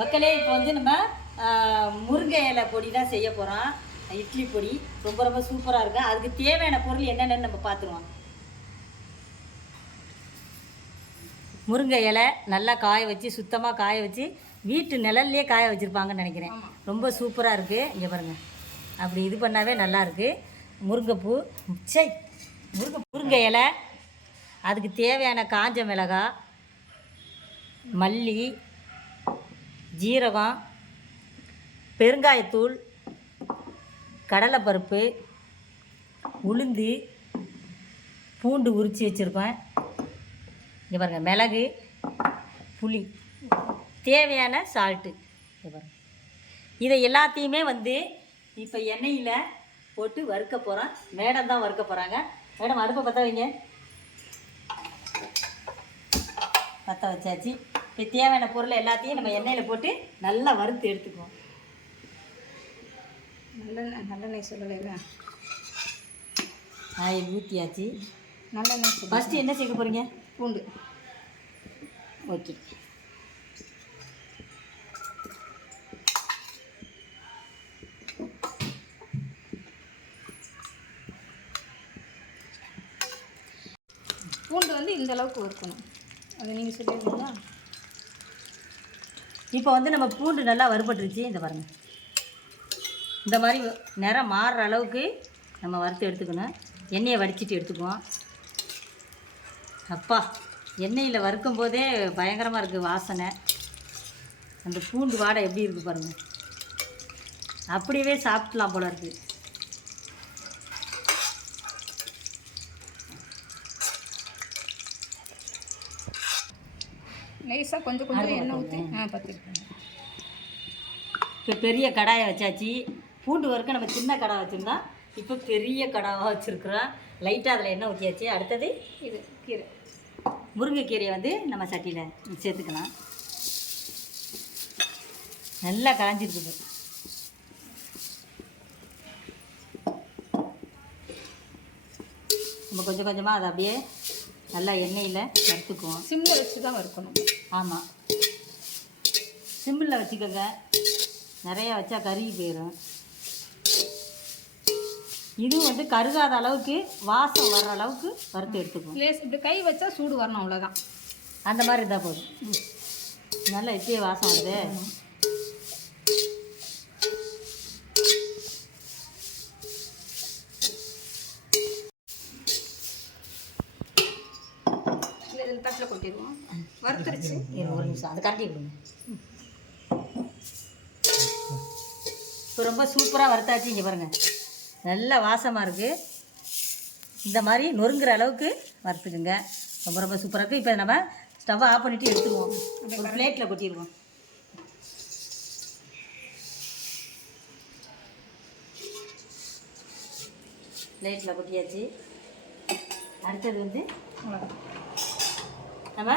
மக்களே இப்போ வந்து நம்ம முருங்கை இலை பொடி தான் செய்ய போகிறோம். இட்லி பொடி ரொம்ப ரொம்ப சூப்பராக இருக்கும். அதுக்கு தேவையான பொருள் என்னென்னு நம்ம பார்த்துருவோம். முருங்கை இலை நல்லா காய வச்சு சுத்தமாக காய வச்சு வீட்டு நிழல்லையே காய வச்சுருப்பாங்கன்னு நினைக்கிறேன். ரொம்ப சூப்பராக இருக்குது. இங்கே பாருங்கள், அப்படி இது பண்ணாவே நல்லாயிருக்கு. முருங்கைப்பூ முருங்கை இலை, அதுக்கு தேவையான காஞ்ச மிளகாய், மல்லி, ஜீரகம், பெருங்காயத்தூள், கடலைப்பருப்பு, உளுந்து, பூண்டு உரித்து வச்சுருக்கேன். இங்கே பாருங்கள், மிளகு, புளி, தேவையான சால்ட்டு. இங்கே பாருங்கள், இதை எல்லாத்தையுமே வந்து இப்போ எண்ணெயில் போட்டு வறுக்க போகிறோம். மேடம் தான் வறுக்க போகிறாங்க. மேடம் அடுப்பை பற்ற வைங்க. பற்ற வச்சாச்சு. இப்போ தேவையான பொருள் எல்லாத்தையும் நம்ம எண்ணெயில் போட்டு நல்லா வறுத்து எடுத்துக்குவோம். நல்லெண்ணெய் சொல்லலைங்களா? ஆயில் ஊற்றியாச்சு. நல்லெண்ணெய் ஃபஸ்ட்டு என்ன சேர்க்க போகிறீங்க? பூண்டு. ஓகே. பூண்டு வந்து இந்த அளவுக்கு வறுக்கணும். அது நீங்கள் சொல்லிடுறீங்களா? இப்போ வந்து நம்ம பூண்டு நல்லா வறுபட்டுருச்சு. இந்த பாருங்கள், இந்த மாதிரி நிறம் மாறுற அளவுக்கு நம்ம வறுத்து எடுத்துக்கணும். எண்ணெயை வடிச்சிட்டு எடுத்துக்குவோம். அப்பா, எண்ணெயில் வறுக்கும் போதே பயங்கரமாக இருக்குது வாசனை. அந்த பூண்டு வாடை எப்படி இருக்குது பாருங்கள். அப்படியே சாப்பிட்லாம் போல இருக்குது. நைஸாக கொஞ்சம் கொஞ்சம் எண்ணெய் ஊற்றி பார்த்துருக்கேன். இப்போ பெரிய கடாயை வச்சாச்சு. பூண்டு வறுக்க நம்ம சின்ன கடாய் வச்சுருந்தோம். இப்போ பெரிய கடாவாக வச்சுருக்குறோம். லைட்டாக அதில் எண்ணெய் ஊற்றியாச்சு. அடுத்தது இது கீரை, முருங்கைக்கீரையை வந்து நம்ம சட்டியில் சேர்த்துக்கலாம். நல்லா காஞ்சிருக்குது. நம்ம கொஞ்சம் கொஞ்சமாக அதை அப்படியே நல்லா எண்ணெயில் வறுத்துக்குவோம். சிம்மில் வச்சு தான் வறுக்கணும். ஆமாம், சிம்மில் வச்சுக்கோங்க. நிறையா வச்சா கருகி போயிடும். இதுவும் வந்து கருகாத அளவுக்கு வாசம் வர்ற அளவுக்கு வறுத்து எடுத்துக்குவோம். லேஸ் இப்படி கை வச்சா சூடு வரணும், அவ்வளோதான். அந்த மாதிரி இருந்தால் போதும். நல்லா இப்பயே வாசம் வருது. இதில் தட்டில் கொட்டிடுவோம். வறுத்துருச்சு. ஒரு நிமிஷம் அந்த கரண்டி கொடுங்க. இப்போ ரொம்ப சூப்பராக வறுத்தாச்சு. இங்கே பாருங்கள், நல்ல வாசமாக இருக்குது. இந்த மாதிரி நொறுங்குற அளவுக்கு வறுத்துக்குங்க. ரொம்ப ரொம்ப சூப்பராக இருக்குது. இப்போ நம்ம ஸ்டவ்வை ஆஃப் பண்ணிவிட்டு எடுத்துருவோம். ஒரு பிளேட்டில் கொட்டிடுவோம். பிளேட்டில் கொட்டியாச்சு. அடுத்தது வந்து நம்ம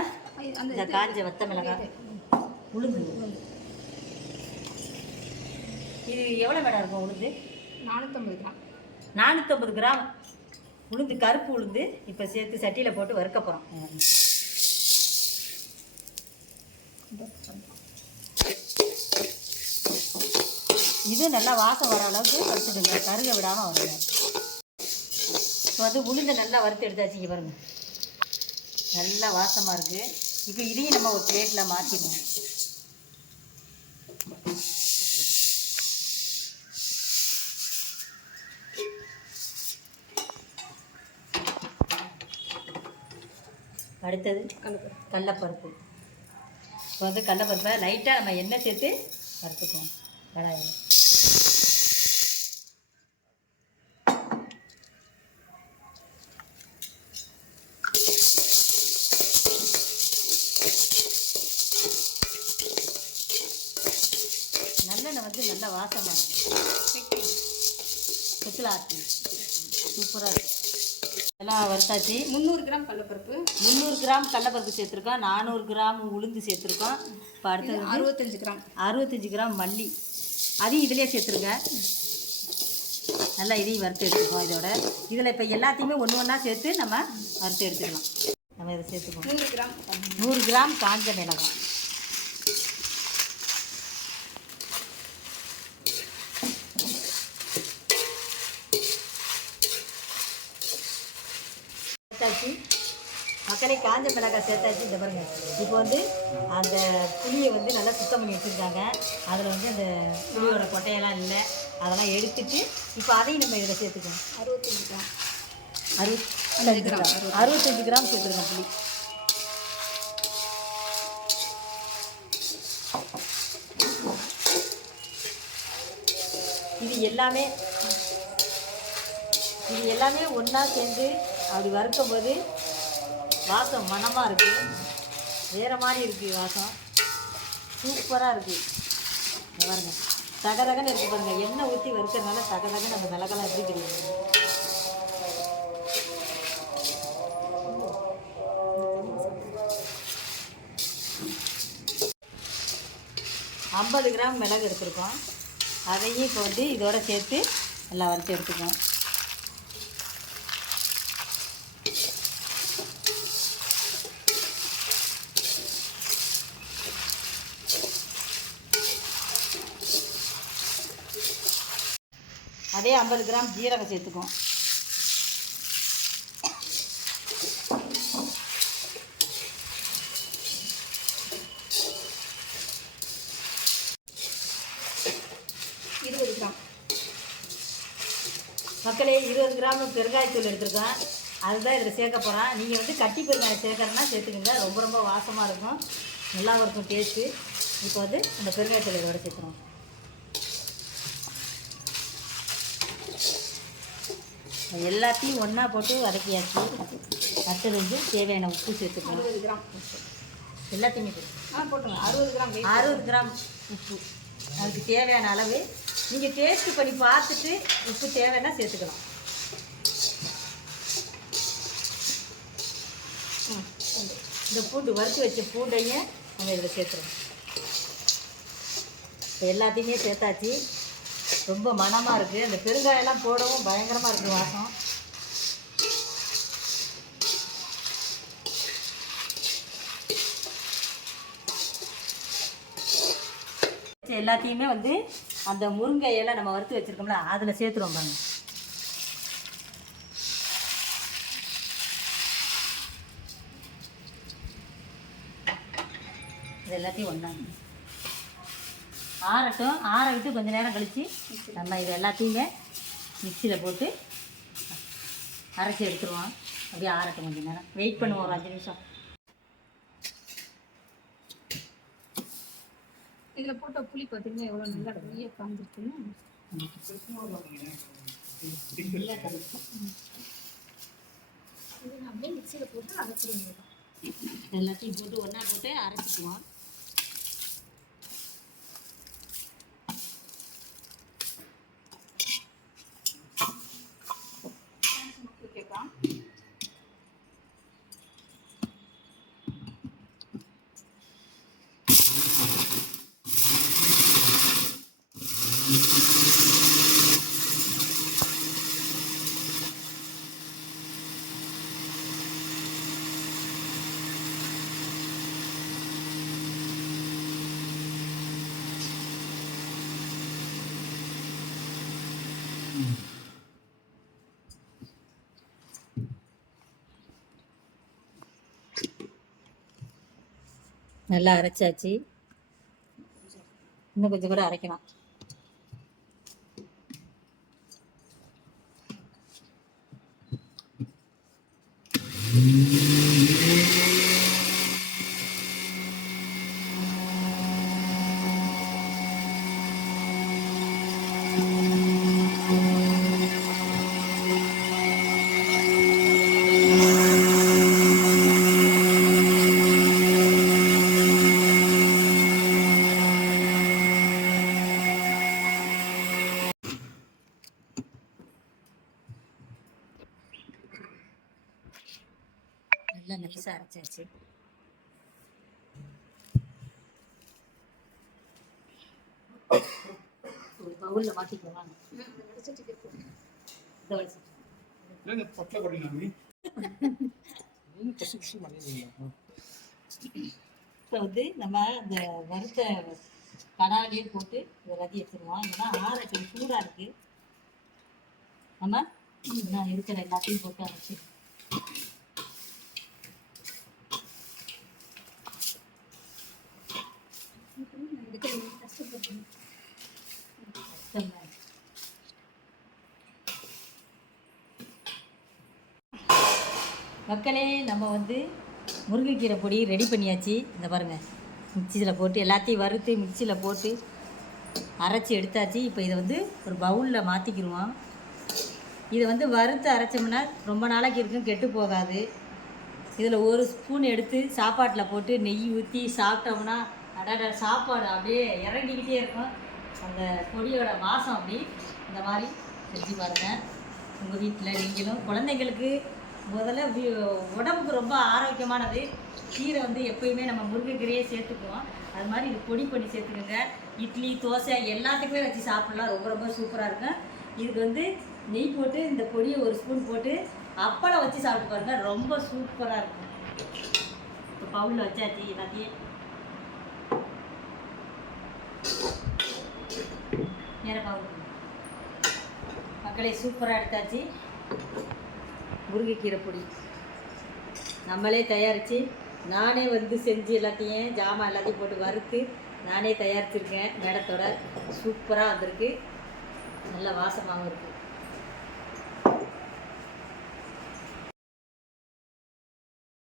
இந்த காஞ்ச வத்த மிளகாய், உளுந்து. இது எவ்வளோ மேடம் இருக்கும் உளுந்து? 450 கிராம். 450 கிராம் உளுந்து, கருப்பு உளுந்து. இப்போ சேர்த்து சட்டியில் போட்டு வறுக்க போகிறோம். இது நல்லா வாசம் வர அளவுக்கு வறுத்துடுங்க, கருக விடாமல் வருங்க. இப்போ வந்து உளுந்தை நல்லா வறுத்து எடுத்தாச்சு. இங்கே பாருங்கள், நல்லா வாசமாக இருக்குது. இப்போ இதையும் நம்ம ஒரு பிளேட்டில் மாற்றிடுவோம். அடுத்தது கடலைப்பருப்பு. இப்போ வந்து கடலைப்பருப்பை லைட்டாக நம்ம எண்ணெய் சேர்த்து வறுத்துக்குவோம் கடாயில். நல்லெண்ணெய் வந்து நல்லா வாசமாக இருக்கும். செக்கில் ஆட்டி சூப்பராக இருக்கும். எல்லாம் வறுத்தாச்சு. 300 கிராம் கடலைப்பருப்பு, 300 கிராம் கடலைப்பருப்பு சேர்த்துருக்கோம். 400 கிராம் உளுந்து சேர்த்துருக்கோம். இப்போ அடுத்தது 65 கிராம் 65 கிராம் மல்லி, அதையும் இதிலே சேர்த்துருங்க. நல்லா இதையும் வறுத்து எடுத்துக்குவோம். இதோட இதில் இப்போ எல்லாத்தையுமே ஒன்று ஒன்றா சேர்த்து நம்ம வறுத்து எடுத்துக்கலாம். நம்ம இதை சேர்த்துக்குவோம். 100 கிராம் 100 கிராம் காஞ்ச மிளகாய், சேர்த்தாச்சு. மக்களே காஞ்ச மிளகாய் சேர்த்தாச்சு. இந்த பாருங்க, இப்போ வந்து அந்த புளியை வந்து நல்லா சுத்தம் பண்ணி வச்சுருக்காங்க. அதில் வந்து அந்த புளியோட கொட்டையெல்லாம் இல்லை, அதெல்லாம் எடுத்துட்டு இப்போ அதையும் நம்ம இதில் சேர்த்துக்கணும். 65 கிராம் 65 கிராம் சேர்த்துருக்கோம் புளி. இது எல்லாமே ஒன்றா சேர்ந்து அப்படி வறுக்கும்போது வாசம் மணமாக இருக்குது, வேறு மாதிரி இருக்குது, வாசம் சூப்பராக இருக்குது. பாருங்க, தகதகன்னு இருக்குது பாருங்கள். எண்ணெய் ஊற்றி வறுக்கிறதுனால தகதகன்னு அந்த மிளகாலாம் எப்படி தெரியும். ஐம்பது கிராம் மிளகு எடுத்துருக்கோம். அதையும் இப்போ வந்து இதோட சேர்த்து நல்லா வறுத்து எடுத்துக்குவோம். அதே 50 கிராம் ஜீரகம் சேர்த்துக்குவோம். மக்களே 20 கிராம் பெருங்காயத்தூள் எடுத்துருக்கோம். அதுதான் இதில் சேர்க்க போகிறேன். நீங்கள் வந்து கட்டி பெருங்காயம் சேர்க்கறதுனா சேர்த்துக்கோங்க, ரொம்ப ரொம்ப வாசமாக இருக்கும், நல்லாவும் இருக்கும் டேஸ்ட்டு. இப்போ வந்து அந்த பெருங்காயத்தூள் இதோட சேர்க்குறோம். எல்லாத்தையும் ஒன்றா போட்டு வதக்கியாச்சு. அடுத்தது வந்து தேவையான உப்பு சேர்த்துக்கணும். 60 கிராம் எல்லாத்தையுமே போட்டுங்க. 60 கிராம் 60 கிராம் உப்பு அதுக்கு தேவையான அளவு. நீங்கள் டேஸ்ட்டு பண்ணி பார்த்துட்டு உப்பு தேவைன்னா சேர்த்துக்கலாம். இந்த பூண்டு வறுத்து வச்ச பூண்டையும் நம்ம இதில் சேர்த்துறோம். இப்போ எல்லாத்தையுமே சேர்த்தாச்சு. ரொம்ப மணமாக இருக்குது. அந்த பெருங்காயெல்லாம் போடவும் பயங்கரமாக இருக்குது வாசம். எல்லாத்தையுமே வந்து அந்த முருங்கை இலை நம்ம வறுத்து வச்சுருக்கோம்ல அதில் சேர்த்துருவோம் பாருங்க. இது எல்லாத்தையும் ஒன்றா ஆறட்டும். ஆற விட்டு கொஞ்சம் நேரம் கழித்து நம்ம இது எல்லாத்தையுமே மிக்சியில் போட்டு அரைச்சி எடுத்துருவோம். அப்படியே ஆறட்டும், கொஞ்சம் நேரம் வெயிட் பண்ணுவோம், ஒரு 5 நிமிஷம். இதில் போட்ட புளி பார்த்தீங்கன்னா எவ்வளோ நல்லா நிறைய காஞ்சிருக்குன்னு அப்படியே மிக்சியில் போட்டு அரைச்சிடுங்க. எல்லாத்தையும் போட்டு ஒன்றா போட்டு அரைச்சிக்குவோம். நல்லா அரைச்சாச்சு. இன்னும் கொஞ்சம் கூட அரைக்கலாம். நல்லா நைஸாக அரைச்சாச்சு. ஒரு பவுலில் மாற்றிக்குவாங்க. இப்போ வந்து நம்ம இந்த வறுத்த கடாலே போட்டு எல்லாத்தையும் எடுத்துருவோம். ஏன்னா ஆறட்டு சூடாக இருக்குது. நம்ம நான் இருக்கிற எல்லாத்தையும் போட்டு அரைச்சி மக்களே, நம்ம வந்து முருங்கைக்கீரை பொடி ரெடி பண்ணியாச்சு. இந்த பாருங்கள், மிக்சியில் போட்டு எல்லாத்தையும் வறுத்து மிக்சியில் போட்டு அரைச்சி எடுத்தாச்சு. இப்போ இதை வந்து ஒரு பவுலில் மாற்றிக்கிடுவோம். இதை வந்து வறுத்து அரைச்சோம்னா ரொம்ப நாளைக்கு இருக்கும், கெட்டு போகாது. இதில் ஒரு ஸ்பூன் எடுத்து சாப்பாட்டில் போட்டு நெய் ஊற்றி சாப்பிட்டோம்னா அடாட சாப்பாடு அப்படியே இறங்கிக்கிட்டே இருக்கும். அந்த பொடியோட வாசம் அப்படி இந்த மாதிரி செஞ்சு பாருங்கள். உங்கள் வீட்டில் நீங்களும் குழந்தைங்களுக்கு முதல்ல உடம்புக்கு ரொம்ப ஆரோக்கியமானது கீரை வந்து எப்பயுமே நம்ம முருங்கைக்கீரையே சேர்த்துக்குவோம். அது மாதிரி இது பொடி பண்ணி சேர்த்துக்கோங்க. இட்லி தோசை எல்லாத்துக்குமே வச்சு சாப்பிட்லாம். ரொம்ப ரொம்ப சூப்பராக இருக்கும். இதுக்கு வந்து நெய் போட்டு இந்த பொடியை ஒரு ஸ்பூன் போட்டு அப்பளம் வச்சு சாப்பிட்டு பாருங்கள், ரொம்ப சூப்பராக இருக்கும். இப்போ பவுலில் வச்சாச்சு எல்லாத்தையும். நேர பவுல் மக்களே, சூப்பராக எடுத்தாச்சு. முருங்கைக்கீரை பொடி நம்மளே தயாரித்து நானே வந்து செஞ்சு எல்லாத்தையும் ஜாமான் எல்லாத்தையும் போட்டு வறுத்து நானே தயாரிச்சிருக்கேன். மேடத்தோட சூப்பராக வந்திருக்கு, நல்ல வாசமாகவும் இருக்குது.